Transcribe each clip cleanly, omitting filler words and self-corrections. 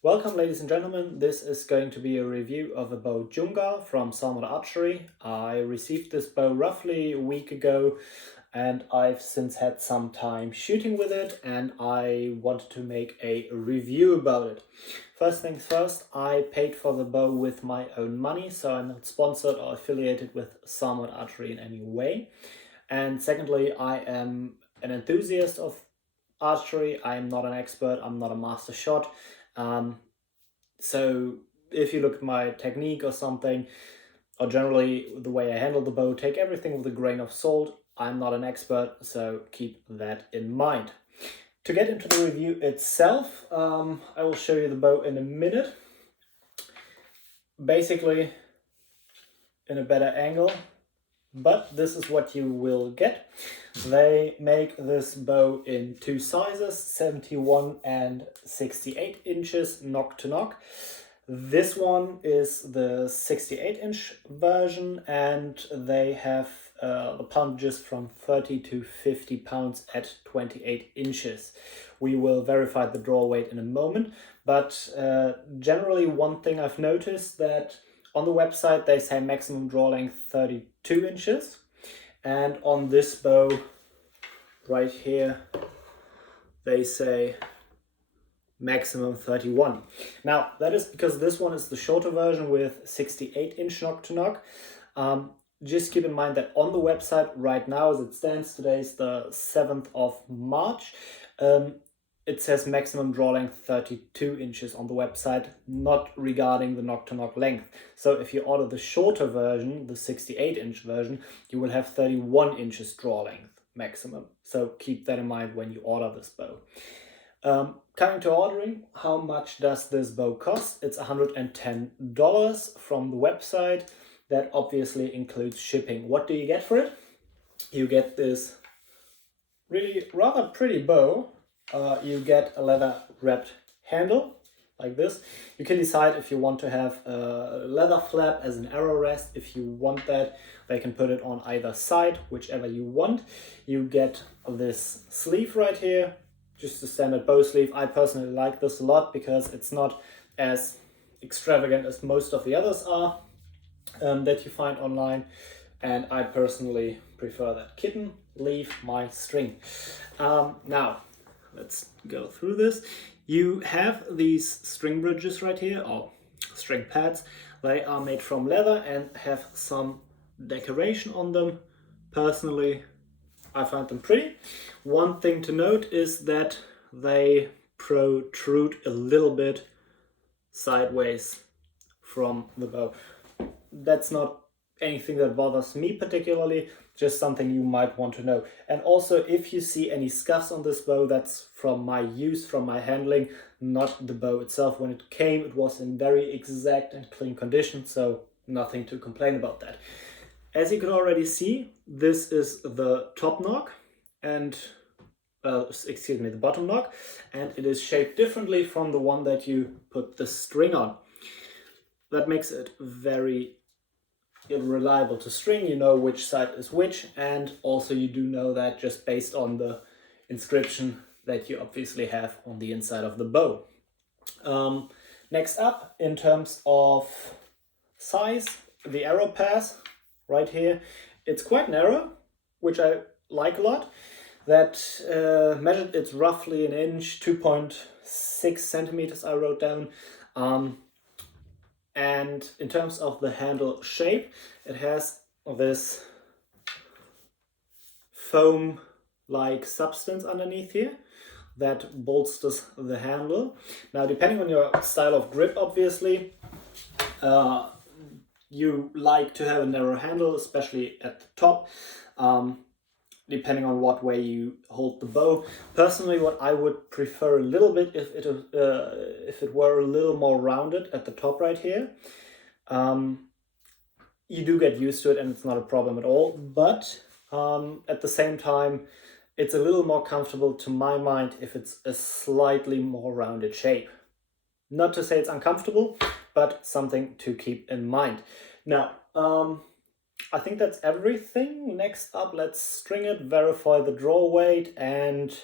Welcome, ladies and gentlemen. This is going to be a review of the bow Dzungar from Sarmat Archery. I received this bow roughly a week ago and I've since had some time shooting with it and I wanted to make a review about it. First things first, I paid for the bow with my own money, so I'm not sponsored or affiliated with Sarmat Archery in any way. And secondly, I am an enthusiast of archery. I am not an expert, I'm not a master shot. So if you look at my technique or something, or generally the way I handle the bow, take everything with a grain of salt. I'm not an expert, so keep that in mind. To get into the review itself, I will show you the bow in a minute. Basically, in a better angle, but this is what you will get. They make this bow in two sizes, 71 and 68 inches nock to nock. This one is the 68-inch version and they have the poundages from 30 to 50 pounds at 28 inches. We will verify the draw weight in a moment, but generally one thing I've noticed that on the website they say maximum draw length 32 inches, and on this bow right here they say maximum 31. Now that is because this one is the shorter version with 68-inch nock to nock. Just keep in mind that on the website right now, as it stands, today is the 7th of March, it says maximum draw length 32 inches on the website, not regarding the nock to nock length. So if you order the shorter version, the 68-inch version, you will have 31 inches draw length maximum. So keep that in mind when you order this bow. Coming to ordering, how much does this bow cost? It's $110 from the website. That obviously includes shipping. What do you get for it? You get this really rather pretty bow. You get a leather wrapped handle like this. You can decide if you want to have a leather flap as an arrow rest. If you want that, they can put it on either side, whichever you want. You get this sleeve right here, just a standard bow sleeve. I personally like this a lot because it's not as extravagant as most of the others are that you find online, and I personally prefer that. Kitten, leave my string. Now let's go through this. You have these string bridges right here, or string pads. They are made from leather and have some decoration on them. Personally, I find them pretty. One thing to note is that they protrude a little bit sideways from the bow. That's not anything that bothers me particularly, just something you might want to know. And also, if you see any scuffs on this bow, that's from my use, from my handling, not the bow itself. When it came, it was in very exact and clean condition, so nothing to complain about that. As you can already see, this is the top nock and the bottom nock, and it is shaped differently from the one that you put the string on. That makes it very reliable to string. You know which side is which, and also you do know that just based on the inscription that you obviously have on the inside of the bow. Next up, in terms of size, the arrow pass right here, it's quite narrow, which I like a lot. That measured, it's roughly an inch, 2.6 centimeters I wrote down. And in terms of the handle shape, it has this foam-like substance underneath here that bolsters the handle. Now, depending on your style of grip, obviously, you like to have a narrow handle, especially at the top, depending on what way you hold the bow. Personally, what I would prefer a little bit if it were a little more rounded at the top right here. You do get used to it and it's not a problem at all, but at the same time, it's a little more comfortable to my mind if it's a slightly more rounded shape. Not to say it's uncomfortable, but something to keep in mind. Now, I think that's everything. Next up, let's string it, verify the draw weight, and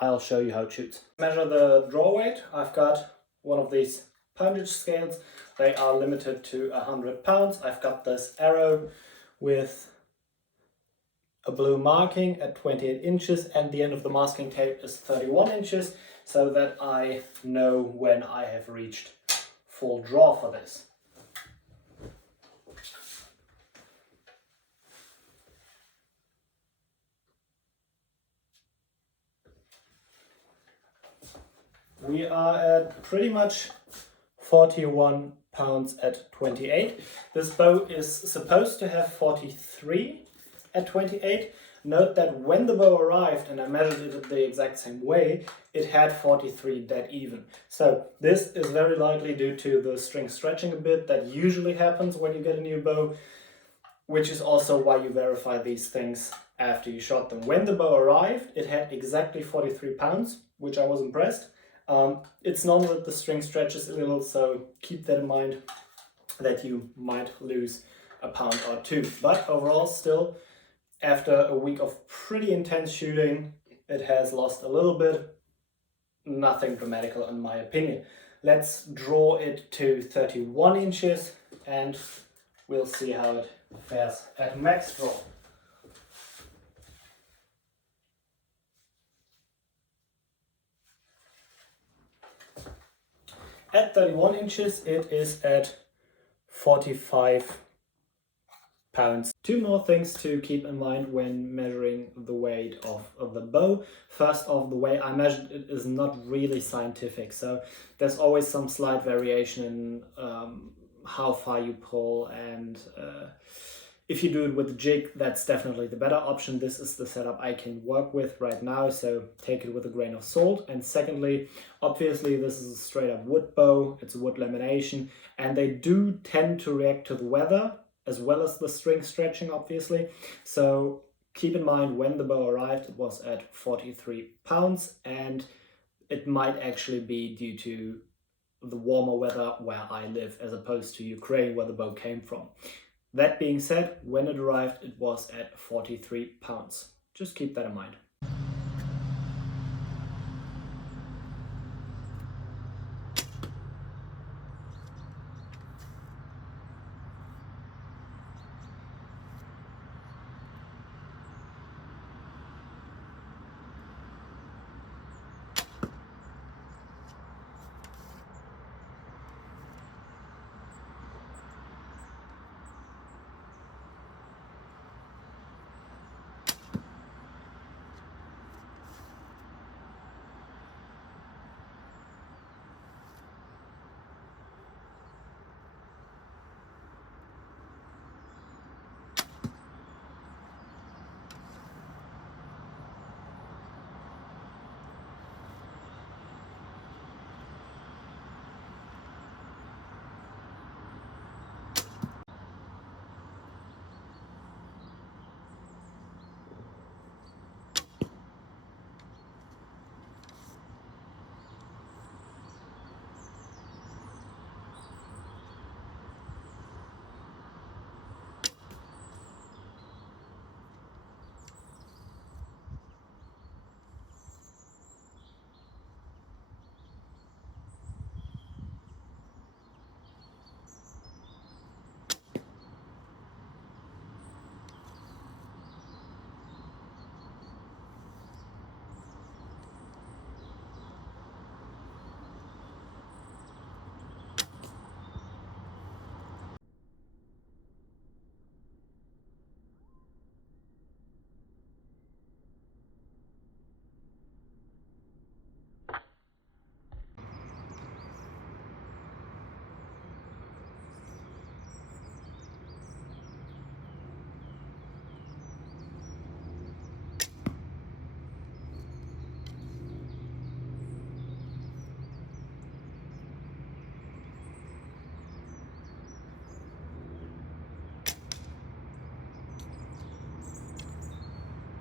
I'll show you how it shoots. Measure the draw weight. I've got one of these poundage scales. They are limited to 100 pounds. I've got this arrow with a blue marking at 28 inches and the end of the masking tape is 31 inches, so that I know when I have reached full draw for this. We are at pretty much 41 pounds at 28. This bow is supposed to have 43 at 28. Note that when the bow arrived and I measured it the exact same way, it had 43 dead even. So this is very likely due to the string stretching a bit. That usually happens when you get a new bow, which is also why you verify these things after you shot them. When the bow arrived, it had exactly 43 pounds, which I was impressed. It's normal that the string stretches a little, so keep that in mind, that you might lose a pound or two. But overall, still, after a week of pretty intense shooting, it has lost a little bit. Nothing dramatical in my opinion. Let's draw it to 31 inches and we'll see how it fares at max draw. At 31 inches, it is at 45 pounds. Two more things to keep in mind when measuring the weight of the bow. First off, the way I measured it is not really scientific, so there's always some slight variation in how far you pull, and if you do it with a jig, that's definitely the better option. This is the setup I can work with right now, so take it with a grain of salt. And secondly, obviously this is a straight up wood bow, it's a wood lamination, and they do tend to react to the weather as well as the string stretching, obviously. So keep in mind, when the bow arrived, it was at 43 pounds, and it might actually be due to the warmer weather where I live as opposed to Ukraine, where the bow came from. That being said, when it arrived, it was at 43 pounds. Just keep that in mind.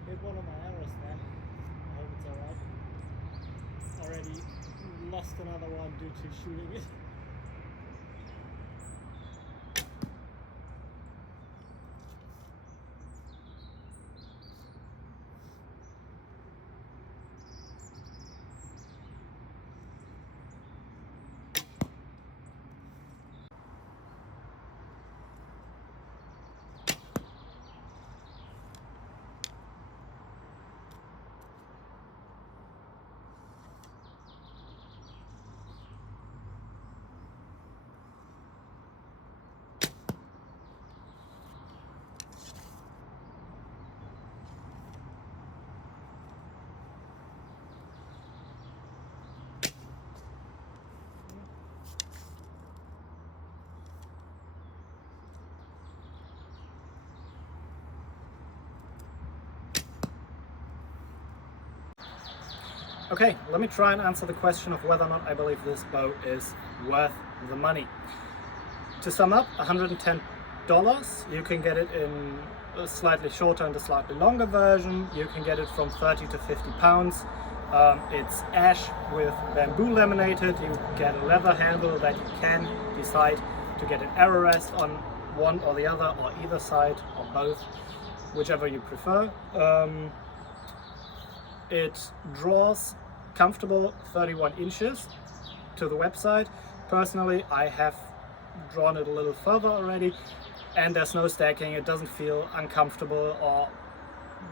Hit one of my arrows there. I hope it's alright. Already lost another one due to shooting it. Okay, let me try and answer the question of whether or not I believe this bow is worth the money. To sum up, $110. You can get it in a slightly shorter and a slightly longer version. You can get it from 30 to 50 pounds. It's ash with bamboo laminated. You get a leather handle that you can decide to get an arrow rest on one or the other, or either side, or both, whichever you prefer. It draws comfortable 31 inches to the website. Personally, I have drawn it a little further already, and there's no stacking. It doesn't feel uncomfortable or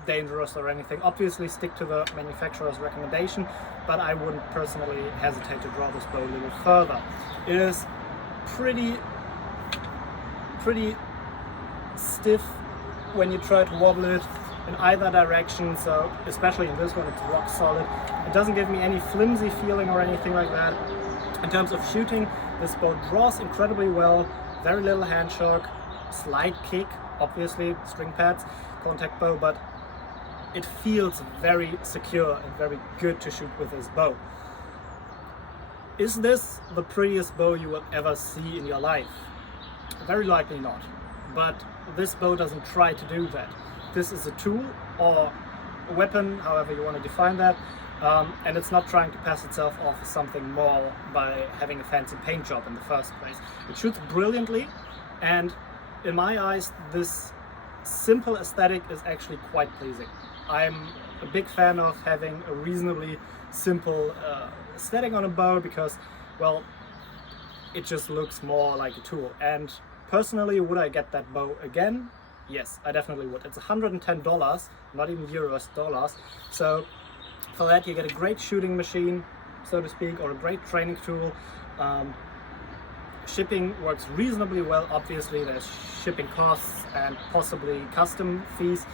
dangerous or anything. Obviously stick to the manufacturer's recommendation, but I wouldn't personally hesitate to draw this bow a little further. It is pretty stiff when you try to wobble it in either direction, so especially in this one it's rock solid. It doesn't give me any flimsy feeling or anything like that. In terms of shooting, this bow draws incredibly well, very little hand shock, slight kick, obviously string pads, contact bow, but it feels very secure and very good to shoot with this bow. Is this the prettiest bow you will ever see in your life? Very likely not, but this bow doesn't try to do that. This is a tool or a weapon, however you want to define that, and it's not trying to pass itself off as something more by having a fancy paint job in the first place. It shoots brilliantly, and in my eyes this simple aesthetic is actually quite pleasing. I'm a big fan of having a reasonably simple aesthetic on a bow because, well, it just looks more like a tool. And personally, would I get that bow again? Yes, I definitely would. It's $110, not even euros, dollars. So for that you get a great shooting machine, so to speak, or a great training tool. Shipping works reasonably well. Obviously there's shipping costs and possibly custom fees,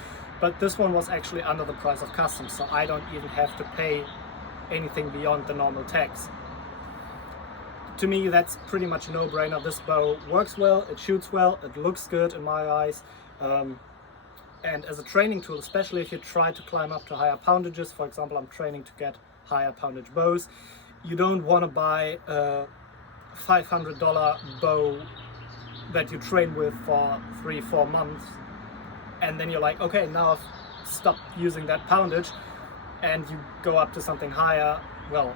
but this one was actually under the price of custom, so I don't even have to pay anything beyond the normal tax. To me, that's pretty much a no-brainer. This bow works well, it shoots well, it looks good in my eyes, and as a training tool, especially if you try to climb up to higher poundages, for example, I'm training to get higher poundage bows, you don't want to buy a $500 bow that you train with for 3-4 months, and then you're like, okay, now I've stopped using that poundage, and you go up to something higher. Well,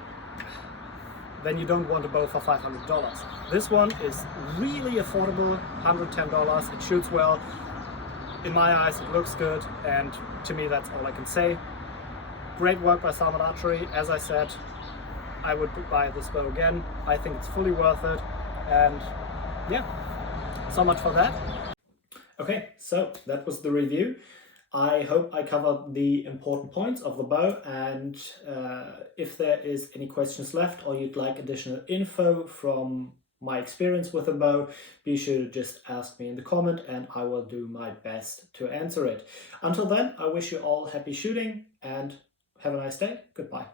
then you don't want a bow for $500. This one is really affordable, $110. It shoots well. In my eyes, it looks good, and to me, that's all I can say. Great work by Sarmat Archery. As I said, I would buy this bow again. I think it's fully worth it, and yeah, so much for that. Okay, so that was the review. I hope I covered the important points of the bow, and if there is any questions left or you'd like additional info from my experience with the bow, be sure to just ask me in the comment and I will do my best to answer it. Until then, I wish you all happy shooting and have a nice day. Goodbye.